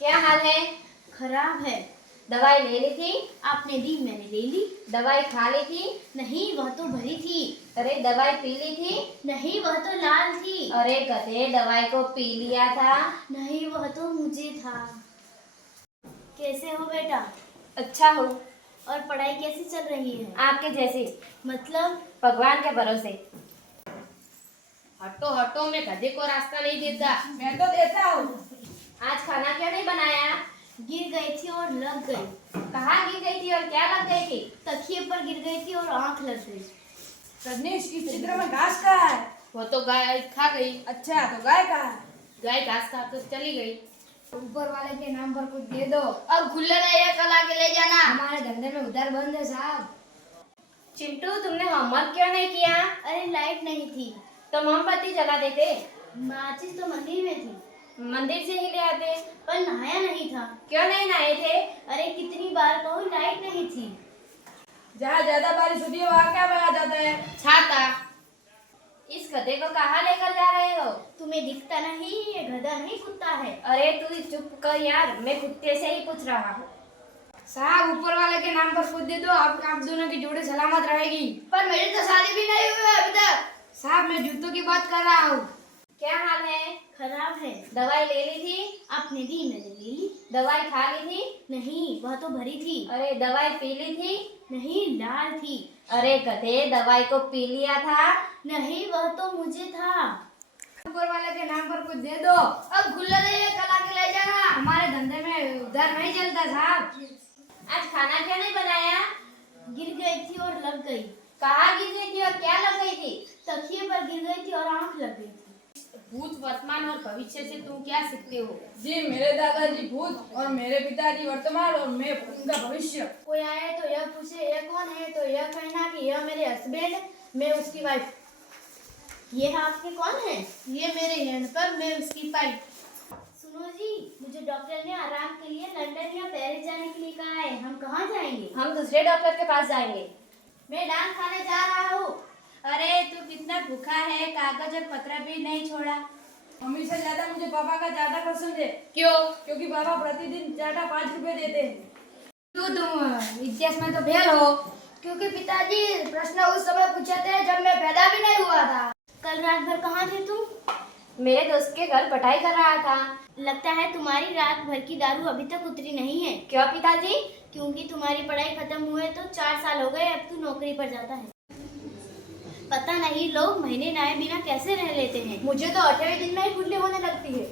क्या हाल है? खराब है। दवाई ले ली थी? आपने दी, मैंने ले ली। दवाई खा ली थी? नहीं, वह तो भरी थी। अरे दवाई पी ली थी? नहीं, वह तो लाल थी। अरे गधे, दवाई को पी लिया था। नहीं, वह तो मुझे था। कैसे हो बेटा? अच्छा हो। और पढ़ाई कैसी चल रही है? आपके जैसी। मतलब? भगवान के भरोसे। हटो हटो, मैं गधे को रास्ता नहीं देता। मैं तो देता हूँ। आज खाना क्यों नहीं बनाया? गिर गई थी और लग गई। कहाँ गिर गई थी और क्या लग गई थी? तकिए पर गिर गई थी और आंख लग गई। रजनीश, इस चित्र में घास कहाँ है? वो तो गाय खा गई। अच्छा, तो गाय कहाँ है? गाय घास खा कर चली गई। ऊपर वाले के नाम पर कुछ दे दो। अब खुला रहेगा, कल आके ले जाना। हमारे धंधे में उधार बंद है साहब। चिंटू, तुमने होमवर्क क्यों नहीं किया? अरे लाइट नहीं थी। तो मोमबत्ती जला देते। माचिस तो मंदिर में थी, मंदिर से ही ले आते। पर नहाया नहीं था। क्यों नहीं नहाए थे? अरे कितनी बार कहूँ, लाइट नहीं थी। जहाँ ज्यादा बारिश होती है वहाँ क्या बना जाता है? छाता। इस गधे को कहाँ लेकर जा रहे हो? तुम्हें दिखता नहीं, ये गधा नहीं कुत्ता है। अरे तू चुप कर यार, मैं कुत्ते से ही पूछ रहा हूँ। साहब, ऊपर वाले के नाम पर कुछ दे दो, आप दोनों की जोड़ी सलामत रहेगी। पर मेरी तो शादी भी नहीं हुई है अभी तक। साहब, मैं जूतों की बात कर रहा हूँ। क्या हाल है? खराब है। दवाई ले ली थी? आपने दी, मैंने ले ली। दवाई खा ली थी? नहीं, वह तो भरी थी। अरे दवाई पी ली थी? नहीं, लाल थी। अरे गधे, दवाई को पी लिया था। नहीं, वह तो मुझे था। ऊपर वाले के नाम पर कुछ दे दो। अब खुला रहेगा, कल आके ले जाना। हमारे धंधे में उधार नहीं चलता साहब। आज खाना क्यों नहीं बनाया? गिर गई थी और लग गई। कहाँ गिर गई थी और क्या लग गई थी? तकिए पर गिर गई थी और आंख लग गई थी। भूत, वर्तमान और भविष्य से तुम क्या सीखते हो? जी, मेरे दादाजी भूत और मेरे पिताजी वर्तमान और मैं उनका भविष्य। कोई आए तो यह पूछे यह कौन है, तो यह कहना कि यह मेरे हस्बैंड, मैं उसकी वाइफ। ये आपके कौन है? ये मेरे हैंड पर, मैं उसकी पाइप। सुनो जी, मुझे डॉक्टर ने आराम के लिए लंदन या पेरिस जाने के लिए कहा है। हम कहाँ जाएंगे? हम दूसरे डॉक्टर के पास जाएंगे। मैं डांग खाने जा रहा हूँ। अरे तू कितना भूखा है, कागज और पत्र भी नहीं छोड़ा। मम्मी से ज्यादा मुझे पापा का चाटा पसंद है। क्यों? क्योंकि पापा प्रतिदिन चाटा 5 रुपए देते हैं। क्यों तुम इतिहास में तो फेल हो? क्योंकि पिताजी प्रश्न उस समय पूछे थे जब मैं पैदा भी नहीं हुआ था। कल रात भर कहाँ थे तुम? मेरे दोस्त के घर पढ़ाई कर रहा था। लगता है तुम्हारी रात भर की दारू अभी तक उतरी नहीं है। क्यों पिताजी? क्योंकि तुम्हारी पढ़ाई खत्म हुए तो 4 साल हो गए, अब तू नौकरी पर जाता है। पता नहीं लोग महीने नहाए बिना कैसे रह लेते हैं। मुझे तो 8वें दिन में ही खुजली होने लगती है।